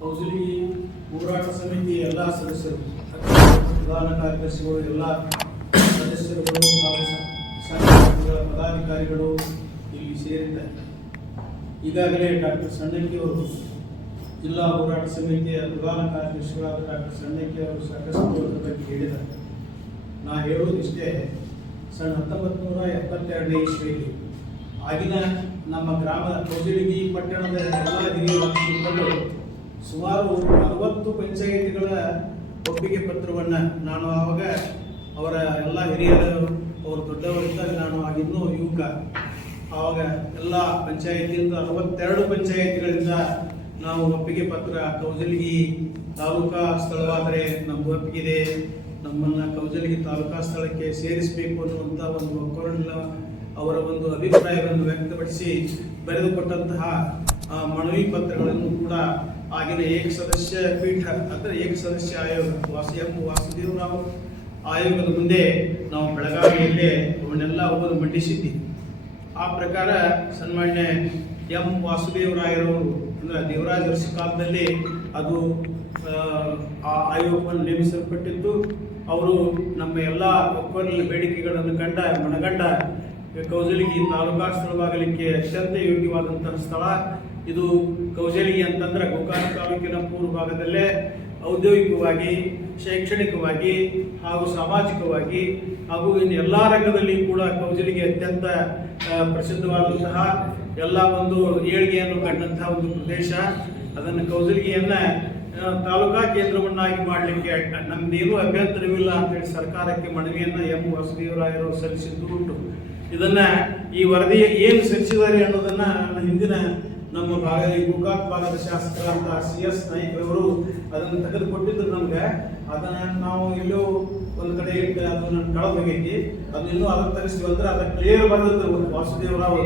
ಕೌಸಲಗಿ ಹೋರಾಟ ಸಮಿತಿ ಎಲ್ಲ ಸದಸ್ಯರು, ಪ್ರಧಾನ ಕಾರ್ಯದರ್ಶಿಗಳು, ಎಲ್ಲ ಸದಸ್ಯರುಗಳು ಹಾಗೂ ಸಂಘಟನೆಗಳ ಪದಾಧಿಕಾರಿಗಳು ಇಲ್ಲಿ ಸೇರಿದ್ದಾರೆ. ಈಗಾಗಲೇ ಡಾಕ್ಟರ್ ಸಣ್ಣಕ್ಕಿ ಅವರು, ಜಿಲ್ಲಾ ಹೋರಾಟ ಸಮಿತಿಯ ಪ್ರಧಾನ ಕಾರ್ಯದರ್ಶಿಗಳಾದ ಡಾಕ್ಟರ್ ಸಣ್ಣಕ್ಕಿ ಅವರು ಸಾಕಷ್ಟು ಬಗ್ಗೆ ಹೇಳಿದ್ದಾರೆ. ನಾ ಹೇಳುವುದಿಷ್ಟೇ, 1972ನೇ ಇಸ್ವಿಯಲ್ಲಿ ಆಗಿನ ನಮ್ಮ ಗ್ರಾಮದ ಕೌಸಲಗಿ ಪಟ್ಟಣದ ಎಲ್ಲ ಹಿರಿಯರು ಸುಮಾರು 40 ಪಂಚಾಯಿತಿಗಳ ಒಪ್ಪಿಗೆ ಪತ್ರವನ್ನು ನಾನು ಆವಾಗ ಅವರ ಎಲ್ಲ ಹಿರಿಯರು ಅವರು ದೊಡ್ಡವರಿದ್ದಾಗ ನಾನು ಆಗಿನ್ನೂ ಯುವಕ, ಆವಾಗ ಎಲ್ಲ ಪಂಚಾಯಿತಿಯಿಂದ 62 ಪಂಚಾಯಿತಿಗಳಿಂದ ನಾವು ಒಪ್ಪಿಗೆ ಪತ್ರ, ಕೌಸಲಗಿ ತಾಲೂಕಾ ಸ್ಥಳವಾದರೆ ನಮ್ದು ಒಪ್ಪಿಗಿದೆ, ನಮ್ಮನ್ನು ಕೌಸಲಗಿ ತಾಲೂಕಾ ಸ್ಥಳಕ್ಕೆ ಸೇರಿಸಬೇಕು ಅನ್ನುವಂಥ ಒಂದು ಒಕ್ಕೊರಲಿನ ಅವರ ಒಂದು ಅಭಿಪ್ರಾಯವನ್ನು ವ್ಯಕ್ತಪಡಿಸಿ ಬರೆದುಕೊಟ್ಟಂತಹ ಮನವಿ ಪತ್ರಗಳನ್ನು ಕೂಡ ಆಗಿನ ಏಕಸದಸ್ಯ ಪೀಠ ಅಂದರೆ ಏಕಸದಸ್ಯ ಆಯೋಗ ವಾಸುದೇವರಾವ್ ಆಯೋಗದ ಮುಂದೆ ನಾವು ಬೆಳಗಾವಿಯಲ್ಲೇ ಅವನ್ನೆಲ್ಲ ಅವರು ಮಂಡಿಸಿದ್ದೀವಿ. ಆ ಪ್ರಕಾರ ಸನ್ಮಾನ್ಯ ಎಂ ವಾಸುದೇವರಾಯರವರು ಅಂದರೆ ದೇವರಾಜ ಅರಸು ಕಾಲದಲ್ಲಿ ಅದು ಆ ಆಯೋಗವನ್ನು ನೇಮಿಸಲ್ಪಟ್ಟಿದ್ದು. ಅವರು ನಮ್ಮ ಎಲ್ಲ ಒಕ್ಕೊರಲಿನ ಬೇಡಿಕೆಗಳನ್ನು ಮನಗಂಡ ಕೌಸಲಗಿ ತಾಲೂಕಾ ಸ್ಥಳವಾಗಲಿಕ್ಕೆ ಅತ್ಯಂತ ಯೋಗ್ಯವಾದಂತಹ ಸ್ಥಳ ಇದು. ಕೌಸಲಗಿ ಅಂತಂದ್ರೆ ಗೋಕಾಕ ತಾಲೂಕಿನ ಪೂರ್ವ ಭಾಗದಲ್ಲೇ ಔದ್ಯೋಗಿಕವಾಗಿ, ಶೈಕ್ಷಣಿಕವಾಗಿ ಹಾಗೂ ಸಾಮಾಜಿಕವಾಗಿ ಹಾಗೂ ಇನ್ನು ಎಲ್ಲ ರಂಗದಲ್ಲಿ ಕೂಡ ಕೌಸಲಗಿ ಅತ್ಯಂತ ಪ್ರಸಿದ್ಧವಾದಂತಹ ಎಲ್ಲ ಒಂದು ಏಳಿಗೆಯನ್ನು ಕಂಡಂತಹ ಒಂದು ಪ್ರದೇಶ. ಅದನ್ನು ಕೌಸಲಗಿಯನ್ನು ತಾಲೂಕಾ ಕೇಂದ್ರವನ್ನಾಗಿ ಮಾಡಲಿಕ್ಕೆ ನಮ್ದೇನೂ ಅಭ್ಯಂತರವಿಲ್ಲ ಅಂತೇಳಿ ಸರ್ಕಾರಕ್ಕೆ ಮನವಿಯನ್ನು ಎಂ ವಾಸುದೇವರಾಯರು ಸಲ್ಲಿಸಿದ್ದು ಉಂಟು. ಇದನ್ನ ಈ ವರದಿ ಏನು ಸಲ್ಲಿಸಿದ್ದಾರೆ ಅನ್ನೋದನ್ನ ಹಿಂದಿನ ನಮ್ಮ ಗೋಕಾಕ್ ಭಾಗದ ಶಾಸಕರಾದ CS ನಾಯ್ಕರವರು ಅದನ್ನು ತೆಗೆದುಕೊಟ್ಟಿದ್ರು ನಮ್ಗೆ. ಅದನ್ನ ನಾವು ಎಲ್ಲೋ ಒಂದು ಕಡೆ ಇಟ್ಟು ಅದನ್ನು ಕಳೆದೋಗೈತಿ. ಅದನ್ನ ಇನ್ನೂ ಅದನ್ನು ತರಿಸ್ತೀವಿ ಅಂದ್ರೆ ಅದನ್ನ ಕ್ಲಿಯರ್ ಬರೆದಿದ್ರು ವಾಸುದೇವರಾವ್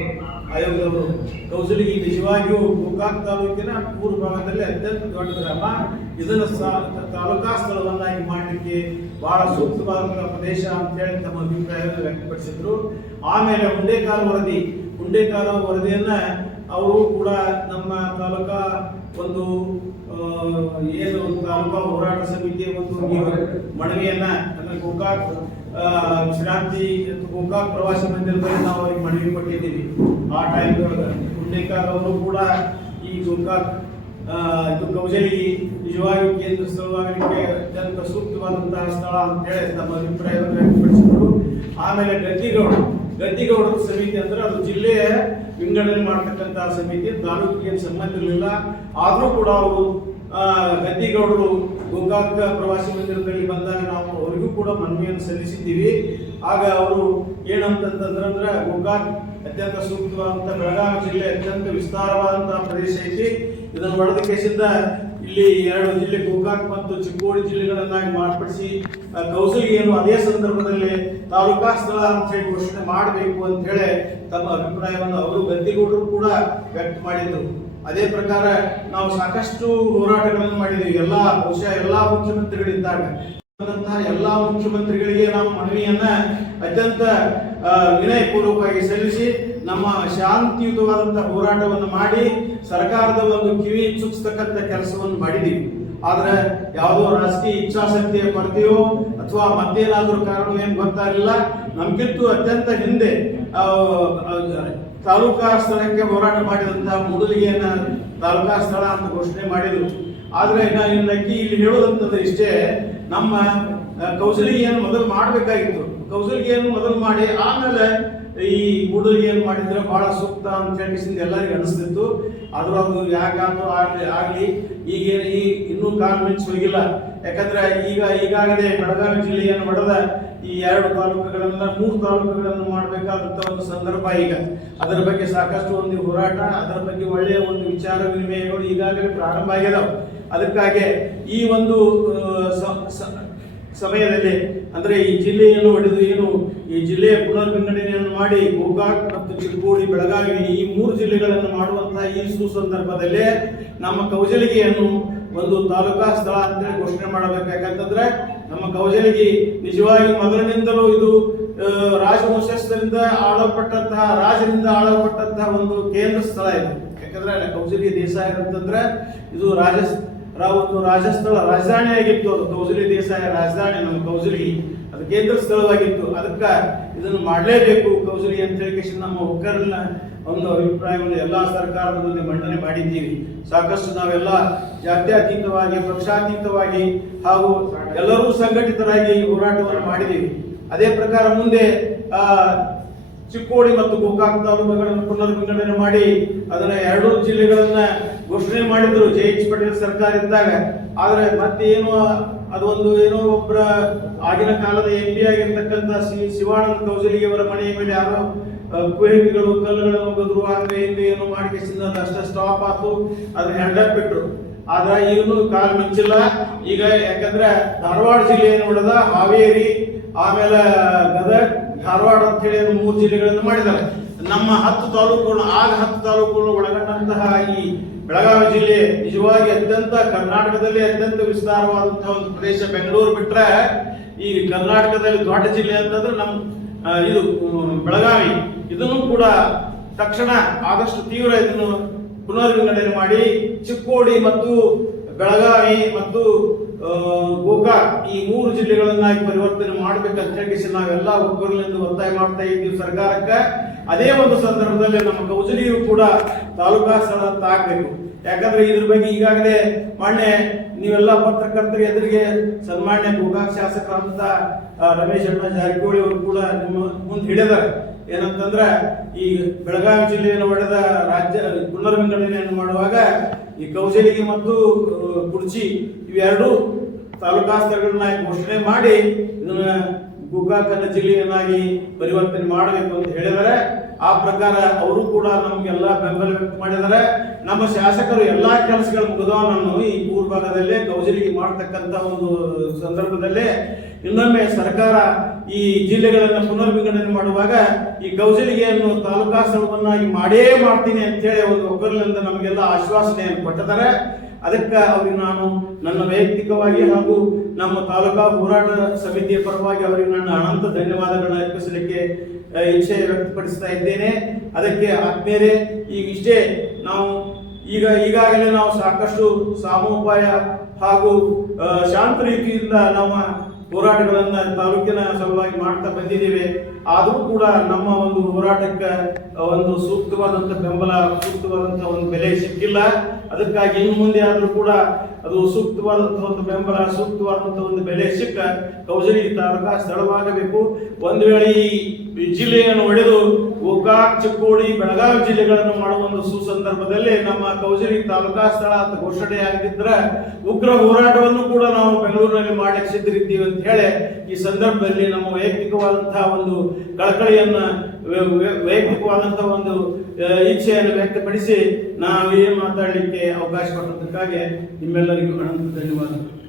ಆಯೋಗದವರು. ಕೌಸಲಗಿ ನಿಜವಾಗಿಯೂ ಗೋಕಾಕ್ ತಾಲೂಕಿನ ಪೂರ್ವ ಭಾಗದಲ್ಲಿ ಅತ್ಯಂತ ದೊಡ್ಡ ಗ್ರಾಮ. ಇದನ್ನು ತಾಲೂಕಾ ಸ್ಥಳವನ್ನಾಗಿ ಮಾಡಲಿಕ್ಕೆ ಬಹಳ ಸೂಕ್ತವಾದಂತಹ ಪ್ರದೇಶ ಅಂತೇಳಿ ತಮ್ಮ ಅಭಿಪ್ರಾಯವನ್ನು ವ್ಯಕ್ತಪಡಿಸಿದ್ರು. ಆಮೇಲೆ ಹುಂಡೇಕಾರ ವರದಿಯನ್ನ ಅವರು ಕೂಡ ನಮ್ಮ ತಾಲೂಕಾ ಒಂದು ಏನು ತಾಲೂಕಾ ಹೋರಾಟ ಸಮಿತಿಯ ಒಂದು ಮನವಿಯನ್ನ ಅಂದ್ರೆ ಗೋಕಾಕ್ ವಿಶ್ರಾಂತಿ ಗೋಕಾಕ್ ಪ್ರವಾಸಿ ಮಂದಿರದಲ್ಲಿ ನಾವು ಅವರಿಗೆ ಮನವಿ ಕೊಟ್ಟಿದ್ದೀವಿ. ಆ ಟೈಮ್ದೊಳಗೆ ಹುಂಡೇಕಾರ ಅವರು ಕೂಡ ಈ ಗೋಕಾಕ್ ಇದು ಕೌಸಲಗಿ ನಿಜವಾಗಿ ಕೇಂದ್ರ ಸ್ಥಳವಾಗಲಿಕ್ಕೆ ಅತ್ಯಂತ ಸೂಕ್ತವಾದಂತಹ ಸ್ಥಳ ಅಂತ ಹೇಳಿ ತಮ್ಮ ಅಭಿಪ್ರಾಯವನ್ನು ವ್ಯಕ್ತಪಡಿಸಿದರು. ಆಮೇಲೆ ಗದ್ದಿಗೌಡರ ಸಮಿತಿ ಅಂದ್ರೆ ಅದು ಜಿಲ್ಲೆಯ ವಿಂಗಡಣೆ ಮಾಡತಕ್ಕಂತಹ ಸಮಿತಿ, ತಾಲೂಕಿಗೆ ಸಂಬಂಧ ಇರಲಿಲ್ಲ. ಆದರೂ ಕೂಡ ಅವರು ಗದ್ದಿಗೌಡರು ಗೋಕಾಕ್ ಪ್ರವಾಸಿ ಮಂದಿರದಲ್ಲಿ ಬಂದಾಗ ನಾವು ಅವರಿಗೂ ಕೂಡ ಮನವಿಯನ್ನು ಸಲ್ಲಿಸಿದ್ದೀವಿ. ಆಗ ಅವರು ಏನಂತಂದ್ರೆ ಗೋಕಾಕ್ ಅತ್ಯಂತ ಸೂಕ್ತವಾದಂತಹ ಬೆಳಗಾವಿ ಜಿಲ್ಲೆ ಅತ್ಯಂತ ವಿಸ್ತಾರವಾದಂತಹ ಪ್ರದೇಶ ಐತಿ. ಇದನ್ನು ಹೊಡೆದ ಕೇಸಿಂದ ಇಲ್ಲಿ 2 ಜಿಲ್ಲೆ ಗೋಕಾಕ್ ಮತ್ತು ಚಿಕ್ಕೋಡಿ ಜಿಲ್ಲೆಗಳನ್ನಾಗಿ ಮಾರ್ಪಡಿಸಿ ಕೌಸಲಗಿಯನ್ನು ಅದೇ ಸಂದರ್ಭದಲ್ಲಿ ತಾಲೂಕಾ ಸ್ಥಳ ಅಂತ ಹೇಳಿ ಘೋಷಣೆ ಮಾಡಬೇಕು ಅಂತ ಹೇಳಿ ತಮ್ಮ ಅಭಿಪ್ರಾಯವನ್ನು ಅವರು ಗದ್ದಿಗೌಡರು ಕೂಡ ವ್ಯಕ್ತ ಮಾಡಿದ್ರು. ಅದೇ ಪ್ರಕಾರ ನಾವು ಸಾಕಷ್ಟು ಹೋರಾಟಗಳನ್ನು ಮಾಡಿದ್ದೀವಿ. ಬಹುಶಃ ಎಲ್ಲಾ ಮುಖ್ಯಮಂತ್ರಿಗಳಿದ್ದಾಗ ಎಲ್ಲ ಮುಖ್ಯಮಂತ್ರಿಗಳಿಗೆ ನಾವು ಮನವಿಯನ್ನ ಅತ್ಯಂತ ವಿನಯಪೂರ್ವಕವಾಗಿ ಸಲ್ಲಿಸಿ ನಮ್ಮ ಶಾಂತಿಯುತವಾದಂತಹ ಹೋರಾಟವನ್ನು ಮಾಡಿ ಸರ್ಕಾರದ ಒಂದು ಕಿವಿ ಚುಚ್ಚಿಸ್ತಕ್ಕಂಥ ಕೆಲಸವನ್ನು ಮಾಡಿದ್ದೀವಿ. ಆದ್ರೆ ಯಾವುದೋ ರಾಜಕೀಯ ಇಚ್ಛಾಶಕ್ತಿಯ ಕೊರತೆಯೋ ಅಥವಾ ಮತ್ತೇನಾದರೂ ಕಾರಣ ಏನು ಗೊತ್ತಾಗಲಿಲ್ಲ. ನಮ್ಗಿಂತೂ ಅತ್ಯಂತ ಹಿಂದೆ ತಾಲೂಕಾ ಸ್ಥಳಕ್ಕೆ ಹೋರಾಟ ಮಾಡಿದಂತಹ ಮೂಡಲಗಿಯನ್ನ ತಾಲೂಕಾ ಸ್ಥಳ ಅಂತ ಘೋಷಣೆ ಮಾಡಿದ್ರು. ಆದ್ರೆ ಇಲ್ಲಿ ಹೇಳೋದಂತಂದ್ರೆ ಇಷ್ಟೇ, ನಮ್ಮ ಕೌಸಲಗಿಯನ್ನು ಮೊದಲು ಮಾಡಬೇಕಾಗಿತ್ತು. ಕೌಸಲಗಿಯನ್ನು ಮೊದಲು ಮಾಡಿ ಆಮೇಲೆ ಈ ಮೂಡಲಗಿಯನ್ನು ಮಾಡಿದ್ರೆ ಬಹಳ ಸೂಕ್ತ ಅಂತ ಹೇಳಿ ಎಲ್ಲರಿಗೂ ಅನಿಸ್ತಿತ್ತು. ಆದ್ರೂ ಅದು ಯಾಕಾದ್ರೂ ಆಗ್ಲಿ ಈಗ ಇನ್ನೂ ಕಾಲ ಮಿಂಚು ಹೋಗಿಲ್ಲ. ಯಾಕಂದ್ರೆ ಈಗಾಗಲೇ ಬೆಳಗಾವಿ ಜಿಲ್ಲೆಯನ್ನು ಹೊಡೆದ ಈ 2 ತಾಲೂಕುಗಳನ್ನ 3 ತಾಲೂಕುಗಳನ್ನು ಮಾಡಬೇಕಾದಂತ ಒಂದು ಸಂದರ್ಭ. ಈಗ ಅದರ ಬಗ್ಗೆ ಸಾಕಷ್ಟು ಒಂದು ಹೋರಾಟ, ಅದರ ಬಗ್ಗೆ ಒಳ್ಳೆಯ ಒಂದು ವಿಚಾರ ವಿನಿಮಯಗಳು ಈಗಾಗಲೇ ಪ್ರಾರಂಭ ಆಗಿದಾವೆ. ಅದಕ್ಕಾಗಿ ಈ ಒಂದು ಸಮಯದಲ್ಲಿ ಅಂದ್ರೆ ಈ ಜಿಲ್ಲೆಯನ್ನು ಹೊಡೆದು ಈ ಜಿಲ್ಲೆಯ ಪುನರ್ ವಿಂಗಡಣೆಯನ್ನು ಮಾಡಿ ಗೋಕಾಕ್ ಮತ್ತು ಚಿಕ್ಕೋಡಿ, ಬೆಳಗಾವಿ ಈ 3 ಜಿಲ್ಲೆಗಳನ್ನು ಮಾಡುವಂತಹ ಈ ಸುಸಂದರ್ಭದಲ್ಲೇ ನಮ್ಮ ಕೌಸಲಗಿಯನ್ನು ಒಂದು ತಾಲೂಕಾ ಸ್ಥಳ ಅಂತ ಘೋಷಣೆ ಮಾಡಬೇಕು. ಯಾಕಂತಂದ್ರೆ ನಮ್ಮ ಕೌಸಲಗಿ ನಿಜವಾಗಿ ಮೊದಲಿನಿಂದಲೂ ಇದು ರಾಜವಂಶಸ್ಥರಿಂದ ಆಳಲ್ಪಟ್ಟಂತಹ ರಾಜರಿಂದ ಆಳಲ್ಪಟ್ಟಂತಹ ಒಂದು ಕೇಂದ್ರ ಸ್ಥಳ ಇದು. ಯಾಕಂದ್ರೆ ಕೌಸಲಗಿ ದೇಸಾಯಿ ಅಂತಂದ್ರೆ ಇದು ಒಂದು ರಾಜಸ್ಥಳ ರಾಜಧಾನಿಯಾಗಿತ್ತು. ಅದು ಕೌಜಲಿ ದೇಸಾಯಿ ರಾಜಧಾನಿ ನಮ್ಮ ಕೌಜಲಿ, ಅದು ಕೇಂದ್ರ ಸ್ಥಳವಾಗಿತ್ತು. ಅದಕ್ಕೆ ಇದನ್ನು ಮಾಡಲೇಬೇಕು ಕೌಜಲಿ ಅಂತ ಹೇಳಿ ನಮ್ಮ ಒಕ್ಕಲಿನ ಒಂದು ಅಭಿಪ್ರಾಯವನ್ನು ಎಲ್ಲ ಸರ್ಕಾರದ ಮುಂದೆ ಮಂಡನೆ ಮಾಡಿದ್ದೀವಿ. ಸಾಕಷ್ಟು ನಾವೆಲ್ಲ ಜಾತ್ಯತೀತವಾಗಿ, ಪಕ್ಷಾತೀತವಾಗಿ ಹಾಗೂ ಎಲ್ಲರೂ ಸಂಘಟಿತರಾಗಿ ಹೋರಾಟವನ್ನು ಮಾಡಿದ್ದೀವಿ. ಅದೇ ಪ್ರಕಾರ ಮುಂದೆ ಚಿಕ್ಕೋಡಿ ಮತ್ತು ಗೋಕಾಕ್ ತಾಲೂಕುಗಳನ್ನು ಪುನರ್ವಿಂಗಡಣೆ ಮಾಡಿ ಅದನ್ನ 2 ಜಿಲ್ಲೆಗಳನ್ನ ಘೋಷಣೆ ಮಾಡಿದ್ರು ಜೆ.ಎಚ್. ಪಟೇಲ್ ಸರ್ಕಾರ ಇದ್ದಾಗ. ಆದ್ರೆ ಮತ್ತೆ ಏನು ಅದೊಂದು ಏನೋ ಒಬ್ಬರ ಆಗಿನ ಕಾಲದ MP ಆಗಿರ್ತಕ್ಕಂಥ ಶಿವಾನಂದ ಕೌಜಲಿಗೆ ಅವರ ಮನೆಯ ಮೇಲೆ ಯಾರೋ ಕುಹೇಬಿಗಳು ಕಲ್ಲುಗಳನ್ನು ಒಗೆದ್ರು, ಹಂಗೆ ಹಿಂಗೆ ಏನೋ ಮಾಡಿ ಅಷ್ಟ ಸ್ಟಾಪ್ ಆಯ್ತು, ಅದನ್ನ ಹ್ಯಾಂಡಪ್ ಬಿಟ್ರು. ಆದ್ರೆ ಇವನು ಕಾಲ ಮಿಂಚಿಲ್ಲ. ಈಗ ಯಾಕಂದ್ರೆ ಧಾರವಾಡ ಜಿಲ್ಲೆಯನ್ನು ಹೊಡೆದ ಹಾವೇರಿ, ಆಮೇಲೆ ಗದಗ, ಧಾರವಾಡ ಅಂತ ಹೇಳಿ 3 ಜಿಲ್ಲೆಗಳನ್ನು ಮಾಡಿದ್ದಾರೆ. ನಮ್ಮ 10 ತಾಲೂಕುಗಳನ್ನು ಒಳಗೊಂಡಂತಹ ಈ ಬೆಳಗಾವಿ ಜಿಲ್ಲೆ ನಿಜವಾಗಿ ಅತ್ಯಂತ ಕರ್ನಾಟಕದಲ್ಲಿ ಅತ್ಯಂತ ವಿಸ್ತಾರವಾದಂತಹ ಒಂದು ಪ್ರದೇಶ. ಬೆಂಗಳೂರು ಬಿಟ್ರೆ ಈ ಕರ್ನಾಟಕದಲ್ಲಿ ದೊಡ್ಡ ಜಿಲ್ಲೆ ಅಂತಂದ್ರೆ ನಮ್ಮ ಇದು ಬೆಳಗಾವಿ. ಇದನ್ನು ಕೂಡ ತಕ್ಷಣ ಆದಷ್ಟು ತೀವ್ರ ಇದನ್ನು ಪುನರ್ವಿಂಗಡಣೆ ಮಾಡಿ ಚಿಕ್ಕೋಡಿ ಮತ್ತು ಬೆಳಗಾವಿ ಮತ್ತು ಗೋಕಾಕ್ ಈ 3 ಜಿಲ್ಲೆಗಳನ್ನಾಗಿ ಪರಿವರ್ತನೆ ಮಾಡಬೇಕಂತ ಹೇಳಿ ನಾವೆಲ್ಲ ಒಗ್ಗೂರಿನಿಂದ ಒತ್ತಾಯ ಮಾಡ್ತಾ ಇದ್ದೀವಿ ಸರ್ಕಾರಕ್ಕೆ. ಅದೇ ಒಂದು ಸಂದರ್ಭದಲ್ಲಿ ನಮ್ಮ ಕೌಜಲಿಯು ಕೂಡ ತಾಲೂಕಾ ಸ್ಥಳ ಅಂತ ಆಗ್ಬೇಕು. ಯಾಕಂದ್ರೆ ಇದ್ರ ಬಗ್ಗೆ ಈಗಾಗಲೇ ಮೊನ್ನೆ ನೀವೆಲ್ಲ ಪತ್ರಕರ್ತರ ಎದುರಿಗೆ ಸನ್ಮಾನ್ಯ ಗೋಕಾಕ್ ಶಾಸಕರಂತ ರಮೇಶ್ ಅಣ್ಣ ಜಾರಕಿಹೊಳಿ ಅವರು ಕೂಡ ನಿಮ್ಮ ಮುಂದೆ ಹಿಡಿದಾರೆ. ಏನಂತಂದ್ರೆ ಈ ಬೆಳಗಾವಿ ಜಿಲ್ಲೆಯನ್ನು ಒಡೆದ ರಾಜ್ಯ ಪುನರ್ವಿಂಗಡಣೆಯನ್ನು ಮಾಡುವಾಗ ಈ ಕೌಜಲಿಗೆ ಮತ್ತು ಕುರ್ಚಿ ಇವೆರಡು ತಾಲೂಕಾ ಸ್ಥಳಗಳನ್ನ ಘೋಷಣೆ ಮಾಡಿ ಇದನ್ನ ಗೋಕಾಕನ ಜಿಲ್ಲೆಯನ್ನಾಗಿ ಪರಿವರ್ತನೆ ಮಾಡಬೇಕು ಅಂತ ಹೇಳಿದರೆ, ಆ ಪ್ರಕಾರ ಅವರು ಕೂಡ ನಮ್ಗೆಲ್ಲ ಬೆಂಬಲ ವ್ಯಕ್ತ ಮಾಡಿದ್ದಾರೆ. ನಮ್ಮ ಶಾಸಕರು ಎಲ್ಲಾ ಕೆಲಸಗಳು ಮುಗಿದವನನ್ನು ಈ ಪೂರ್ವಭಾಗದಲ್ಲೇ ಕೌಜಲಿಗೆ ಮಾಡತಕ್ಕಂತ ಒಂದು ಸಂದರ್ಭದಲ್ಲೇ ಇನ್ನೊಮ್ಮೆ ಸರ್ಕಾರ ಈ ಜಿಲ್ಲೆಗಳನ್ನು ಪುನರ್ವಿಂಗಡಣೆ ಮಾಡುವಾಗ ಈ ಕೌಜಲಿಗೆಯನ್ನು ತಾಲೂಕಾ ಸ್ಥಳವನ್ನಾಗಿ ಮಾಡೇ ಮಾಡ್ತೀನಿ ಅಂತ ಹೇಳಿ ಒಂದು ಒಕ್ಕಲಿನಿಂದ ನಮಗೆಲ್ಲ ಆಶ್ವಾಸನೆಯನ್ನು ಕೊಟ್ಟಿದ್ದಾರೆ. ಅದಕ್ಕೆ ಅವರಿಗೆ ನಾನು ನನ್ನ ವೈಯಕ್ತಿಕವಾಗಿ ಹಾಗೂ ನಮ್ಮ ತಾಲೂಕಾ ಹೋರಾಟ ಸಮಿತಿಯ ಪರವಾಗಿ ಅವರಿಗೆ ನನ್ನ ಅನಂತ ಧನ್ಯವಾದಗಳನ್ನ ಅರ್ಪಿಸಲಿಕ್ಕೆ ಇಚ್ಛೆ ವ್ಯಕ್ತಪಡಿಸ್ತಾ ಇದ್ದೇನೆ. ಅದಕ್ಕೆ ಆದ್ಮೇಲೆ ಈಗ ಇಷ್ಟೇ ನಾವು ಈಗಾಗಲೇ ನಾವು ಸಾಕಷ್ಟು ಸಾಮೋಪಾಯ ಹಾಗೂ ಶಾಂತ ರೀತಿಯಿಂದ ನಮ್ಮ ಹೋರಾಟಗಳನ್ನ ತಾಲೂಕಿನ ಸಲುವಾಗಿ ಮಾಡ್ತಾ ಬಂದಿದ್ದೇವೆ. ಆದರೂ ಕೂಡ ನಮ್ಮ ಒಂದು ಹೋರಾಟಕ್ಕೆ ಒಂದು ಸೂಕ್ತವಾದಂಥ ಬೆಂಬಲ, ಸೂಕ್ತವಾದಂಥ ಒಂದು ಬೆಲೆ ಸಿಕ್ಕಿಲ್ಲ. ಅದಕ್ಕಾಗಿ ಇನ್ನು ಮುಂದೆ ಆದರೂ ಕೂಡ ಅದು ಸೂಕ್ತವಾದಂತಹ ಒಂದು ಬೆಂಬಲ, ಸೂಕ್ತವಾದಂತಹ ಒಂದು ಬೆಲೆ ಸಿಕ್ಕ ಕೌಜಲಿ ತಾಲೂಕಾ ಸ್ಥಳವಾಗಬೇಕು. ಒಂದು ವೇಳೆ ಈ ಜಿಲ್ಲೆಯನ್ನು ಒಡೆದು ಗೋಕಾಕ್, ಚಿಕ್ಕೋಡಿ, ಬೆಳಗಾವಿ ಜಿಲ್ಲೆಗಳನ್ನು ಮಾಡುವ ಒಂದು ಸುಸಂದರ್ಭದಲ್ಲಿ ನಮ್ಮ ಕೌಜಲಿ ತಾಲೂಕಾ ಸ್ಥಳ ಅಂತ ಘೋಷಣೆ ಆಗದಿದ್ರೆ ಉಗ್ರ ಹೋರಾಟವನ್ನು ಕೂಡ ನಾವು ಬೆಂಗಳೂರಿನಲ್ಲಿ ಮಾಡಲಿಕ್ಕೆ ಸಿದ್ಧರಿದ್ದೀವಿ ಅಂತ ಹೇಳಿ ಈ ಸಂದರ್ಭದಲ್ಲಿ ನಮ್ಮ ವೈಯಕ್ತಿಕವಾದಂತಹ ಒಂದು ಕಳಕಳಿಯನ್ನ, ವೈಯಕ್ತಿಕವಾದಂತಹ ಒಂದು ಇಚ್ಛೆಯನ್ನು ವ್ಯಕ್ತಪಡಿಸಿ ನಾವು ಏನ್ ಮಾತಾಡಲಿಕ್ಕೆ ಅವಕಾಶ ಕೊಟ್ಟದಕ್ಕಾಗಿ ನಿಮ್ಮೆಲ್ಲರಿಗೂ ಅನಂತ ಧನ್ಯವಾದಗಳು.